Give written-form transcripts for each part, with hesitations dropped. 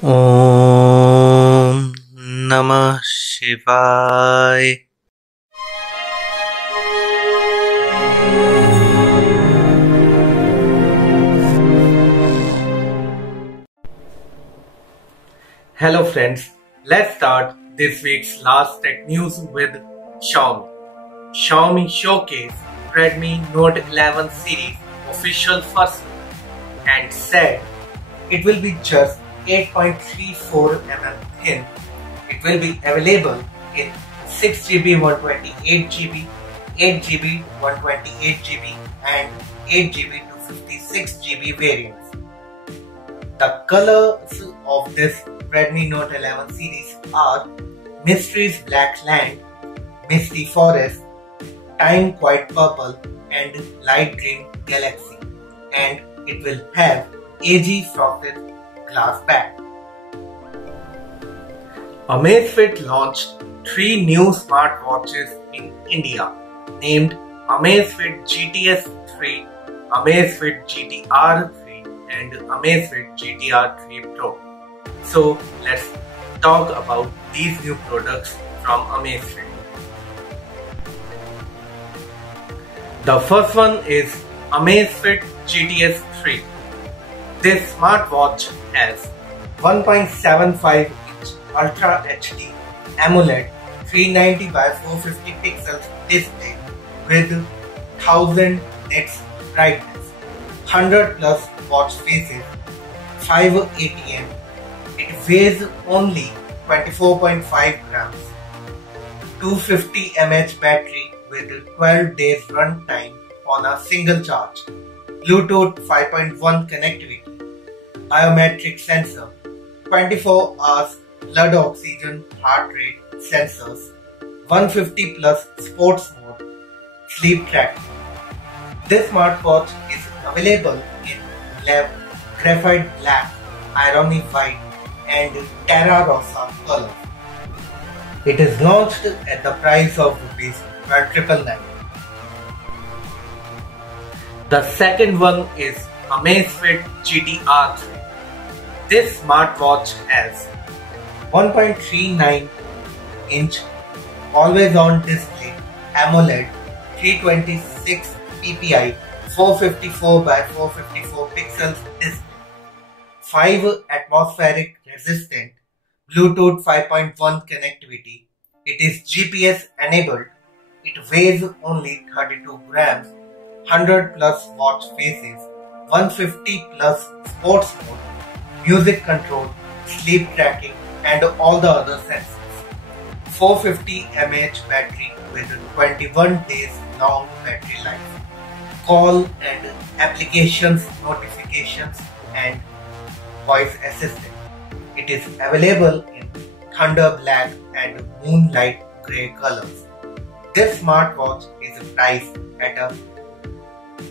Om Namah Shivaya. Hello friends, let's start this week's last tech news with Xiaomi. Xiaomi showcased Redmi Note 11 series official first look and said it will be just 8.34 mm thin. It will be available in 6GB 128GB, 8GB 128GB and 8GB to 56GB variants. The colors of this Redmi Note 11 series are Mystery's Black Land, Misty Forest, Time Quiet Purple and Light Green Galaxy, and it will have AG frosted glass back. Amazfit launched 3 new smartwatches in India named Amazfit GTS 3, Amazfit GTR 3 and Amazfit GTR 3 Pro. So let's talk about these new products from Amazfit. The first one is Amazfit GTS 3. This smartwatch has 1.75-inch Ultra HD AMOLED 390 by 450 pixels display with 1000 nits brightness, 100 plus watch faces, 5 ATM. It weighs only 24.5 grams, 250 mAh battery with 12 days runtime on a single charge, Bluetooth 5.1 connectivity, biometric sensor, 24 hours blood oxygen heart rate sensors, 150 plus sports mode, sleep tracking. This smartwatch is available in graphite black, irony white and terra rosa colors. It is launched at the price of ₹12,999. The second one is Amazfit GTR 3. This smartwatch has 1.39-inch always-on display AMOLED 326 ppi 454 by 454 pixels display, 5 atmospheric resistant Bluetooth 5.1 connectivity. It is GPS enabled. It weighs only 32 grams, 100 plus watch faces, 150 plus sports mode, music control, sleep tracking and all the other sensors. 450 mAh battery with 21 days long battery life. Call and applications notifications and voice assistant. It is available in thunder black and moonlight grey colors. This smartwatch is priced at a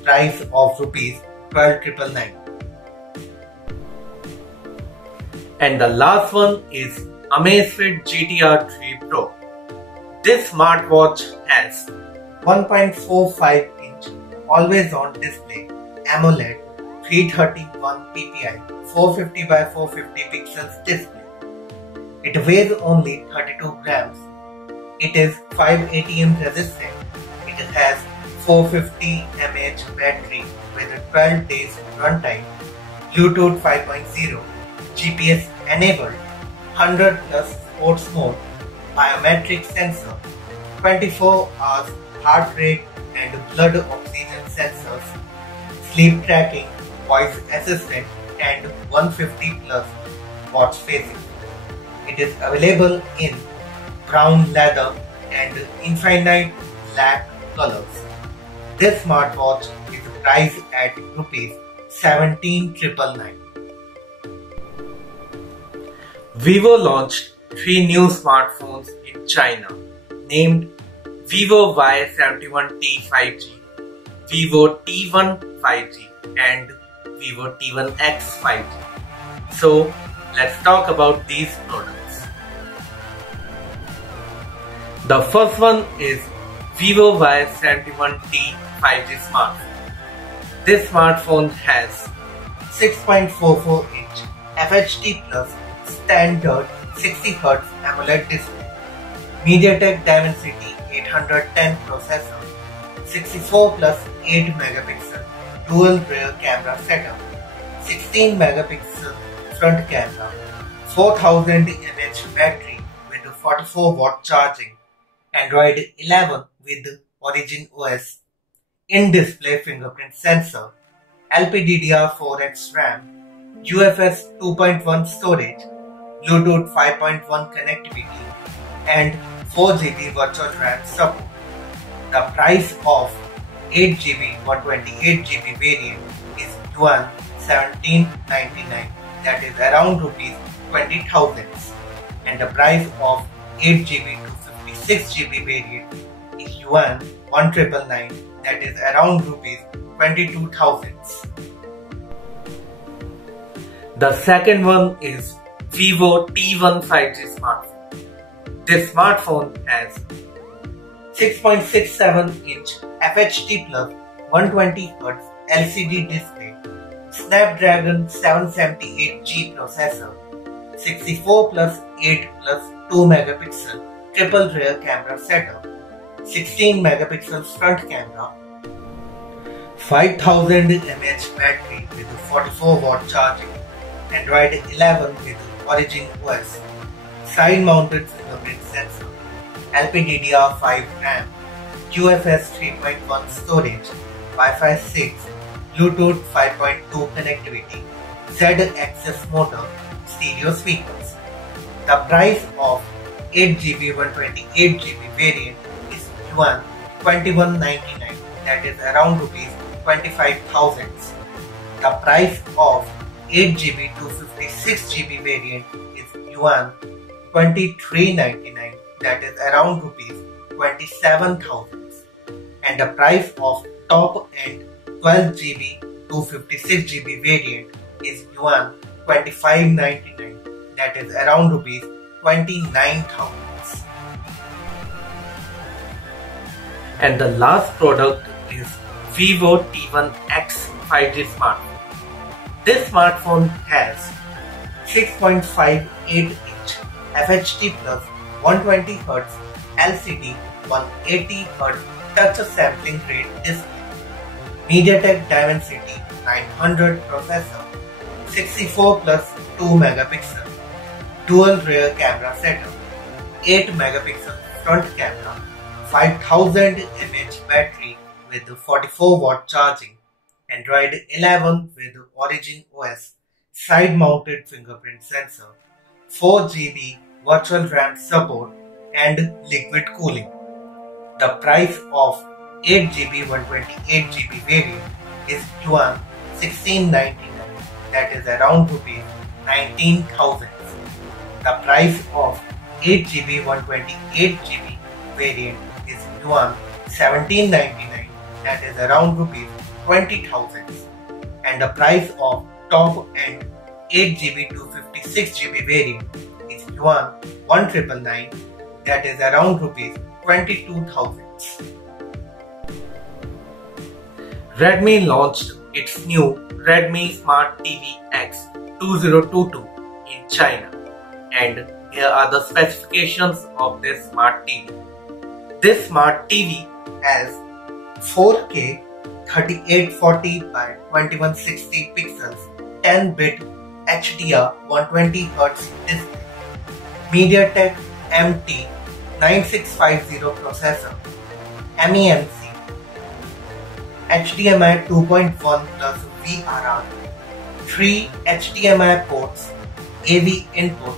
price of ₹12,999. And the last one is Amazfit GTR 3 Pro. This smartwatch has 1.45-inch always-on display AMOLED 331 ppi 450 by 450 pixels display. It weighs only 32 grams. It is 5 ATM resistant. It has 450 mAh battery with 12 days runtime, Bluetooth 5.0, GPS enabled, 100 plus sports mode, biometric sensor, 24 hours heart rate and blood oxygen sensors, sleep tracking, voice assistant and 150 plus watch faces. It is available in brown leather and infinite black colors. This smartwatch is priced at ₹17,999. Vivo launched 3 new smartphones in China named Vivo Y71T 5G, Vivo T1 5G and Vivo T1X 5G. So let's talk about these products. The first one is Vivo Y71T 5G smartphone. This smartphone has 6.44-inch FHD plus standard 60Hz AMOLED display, MediaTek Dimensity 810 processor, 64 plus 8 megapixel dual rear camera setup, 16 megapixel front camera, 4000 mAh battery with 44 watt charging, Android 11 with Origin OS, in-display fingerprint sensor, LPDDR4X RAM, UFS 2.1 storage, Bluetooth 5.1 connectivity, and 4GB virtual RAM support. The price of 8GB 128GB variant is Yuan 1799, that is around rupees 20,000, and the price of 8GB to 56GB variant is Yuan 1999, that is around rupees 22,000. The second one is Vivo T1 5G smartphone. This smartphone has 6.67-inch FHD plus 120Hz LCD display, Snapdragon 778G processor, 64 plus 8 plus 2 megapixel triple rear camera setup, 16 megapixel front camera, 5000 mAh battery with 44 watt charging, Android 11 with Origin OS, side mounted fingerprint sensor, LPDDR5 RAM, UFS 3.1 storage, Wi-Fi 6, Bluetooth 5.2 connectivity, Z-axis motor, stereo speakers. The price of 8GB 128GB variant is Yuan 2199, that is around rupees 25,000. The price of 8GB to 56GB variant is Yuan 2399, that is around rupees 27,000, and the price of top end 12GB to 56GB variant is Yuan 2599, that is around rupees 29,000. And the last product is Vivo T1X 5G smartphone. This smartphone has 6.58-inch FHD plus 120Hz LCD 180Hz touch sampling rate display, MediaTek Dimensity 900 processor, 64 plus 2 megapixel dual rear camera setup, 8 megapixel front camera, 5000 mAh battery with 44 watt charging, Android 11 with Origin OS, side mounted fingerprint sensor, 4GB virtual RAM support, and liquid cooling. The price of 8GB 128GB variant is Yuan 1699, that is around rupees 19,000. The price of 8GB 128GB variant is Yuan 1799, that is around rupees 20,000, and the price of top end 8GB to 56GB variant is Yuan 1999, that is around rupees 22,000. Redmi launched its new Redmi Smart TV X 2022 in China, and here are the specifications of this smart TV. This smart TV has 4K 3840 by 2160 pixels 10-bit HDR 120Hz display, MediaTek MT 9650 processor, MEMC, HDMI 2.1 plus VRR, 3 HDMI ports, AV input,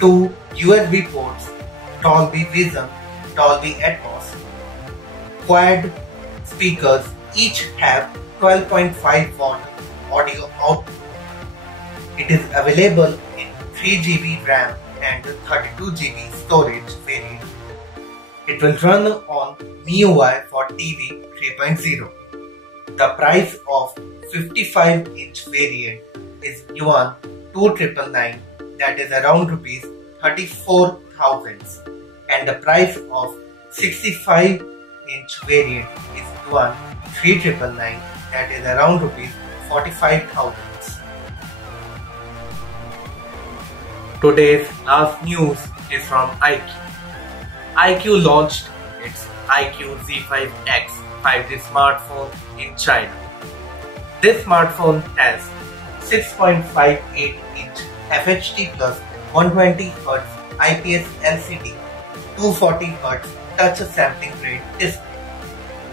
2 USB ports, Dolby Vision, Dolby Atmos, quad speakers each have 12.5 watt audio output. It is available in 3GB RAM and 32GB storage variant. It will run on MIUI for TV 3.0. The price of 55-inch variant is Yuan 2999, that is around rupees 34,000, and the price of 65-inch variant is Yuan 3999, that is around rupees 45,000. Today's last news is from Iqoo. Iqoo launched its Iqoo Z5X 5G smartphone in China. This smartphone has 6.58-inch FHD plus 120Hz IPS LCD, 240Hz touch sampling rate display,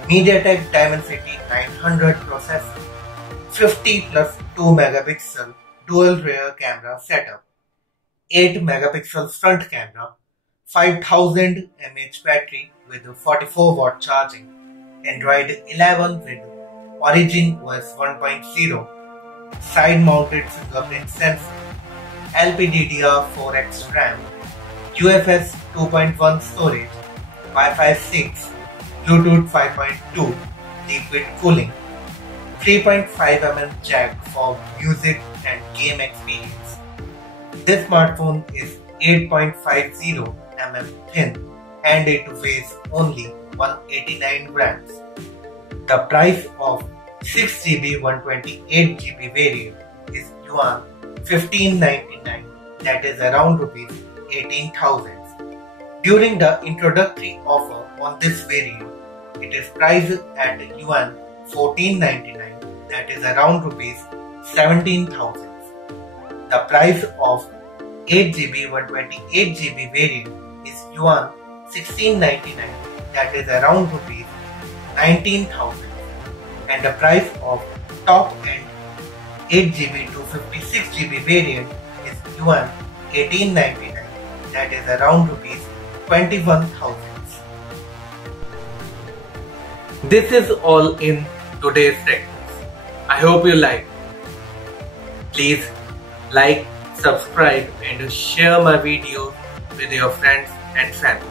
MediaTek Dimensity 900 processor, 50 plus 2 megapixel dual rear camera setup, 8 megapixel front camera, 5000 mAh battery with 44 watt charging, Android 11 with Origin OS 1.0, side mounted fingerprint sensor, LPDDR4X RAM, UFS 2.1 storage, Wi-Fi 6, Bluetooth 5.2, liquid cooling, 3.5mm jack for music and game experience. This smartphone is 8.50mm thin and it weighs only 189 grams. The price of 6GB 128GB variant is yuan 1599, that is around rupees 18,000. During the introductory offer on this variant, it is priced at yuan 1499, that is around rupees 17,000. The price of 8GB 128GB variant is yuan 1699, that is around rupees 19,000. And the price of top-end 8GB 256GB variant is yuan 1899, that is around rupees 21,000. This is all in today's TECHNEWS. I hope you liked. Please like, subscribe and share my videos with your friends and family.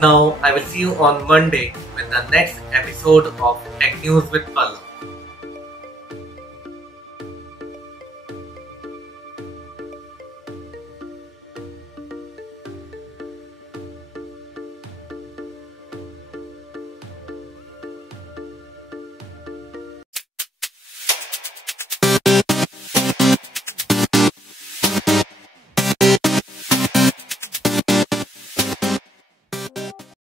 Now I will see you on Monday with the next episode of Tech News with Pallav.